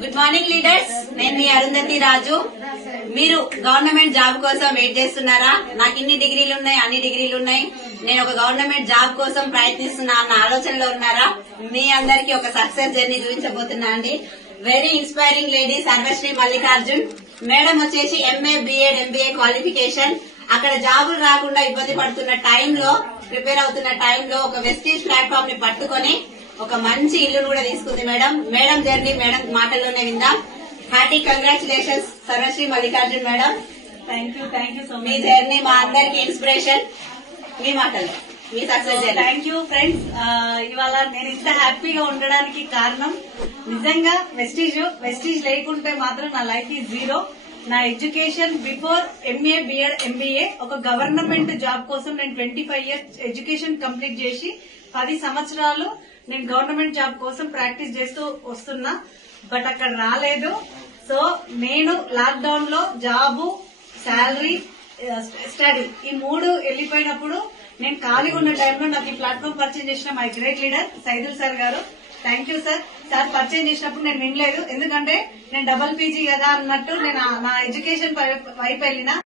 Good morning leaders, నేను మీ అరుంధతి రాజు. మీరు government job కోసం వెయిట్ చేస్తున్నారా? నాకు ఇన్ని డిగ్రీలు ఉన్నాయి, అన్ని డిగ్రీలు ఉన్నాయి, నేను ఒక గవర్నమెంట్ జాబ్ కోసం ప్రయత్నిస్తున్నా అన్న ఆలోచనలో ఉన్నారా? మీ అందరికీ ఒక సక్సెస్ జర్నీ చూపించబోతున్నా అండి. Very inspiring lady Sarvashri Mallikarjun madam వచ్చేసి ఎంఏ బిఎడ్ ఎంబీఏ క్వాలిఫికేషన్. అక్కడ జాబులు రాకుండా ఇబ్బంది పడుతున్న టైంలో, ప్రిపేర్ అవుతున్న టైంలో ఒక వెస్టీజ్ ప్లాట్ఫామ్ ని పట్టుకొని ఒక మంచి ఇల్లును కూడా తీసుకుంది మేడం. మేడం జర్నీ మేడం మాటల్లోనే విందాం. Hearty congratulations Sarvasri Mallikarjun madam. Thank you so మీ మచ్. జర్నీ మా అందరికి ఇన్స్పిరేషన్. మీ మాటలు, మీ success journey. Thank you friends. ఇవాళ నేను ఇంత హ్యాపీగా ఉండడానికి కారణం నిజంగా వెస్టీజ్ లేకుంటే మాత్రం నా లైఫ్ ఈజ్ జీరో. నా education before MA BEd MBA ఒక గవర్నమెంట్ జాబ్ కోసం నేను 25 years ఎడ్యుకేషన్ కంప్లీట్ చేసి 10 సంవత్సరాలు నేను గవర్నమెంట్ జాబ్ కోసం ప్రాక్టీస్ చేస్తూ వస్తున్నా. బట్ అక్కడ రాలేదు. సో నేను లాక్ డౌన్ లో జాబు, శాలరీ, స్టడీ ఈ 3 వెళ్ళిపోయినప్పుడు నేను ఖాళీగా ఉన్న టైంలో నాకు ఈ ప్లాట్ఫామ్ పరిచయం చేసిన my great leader Saidul sir గారు. Thank you sir. సార్ పరిచయం చేసినప్పుడు నేను వినలేదు, ఎందుకంటే నేను డబుల్ పీజీ కదా అన్నట్టు నేను నా ఎడ్యుకేషన్ వైపు వెళ్ళిన.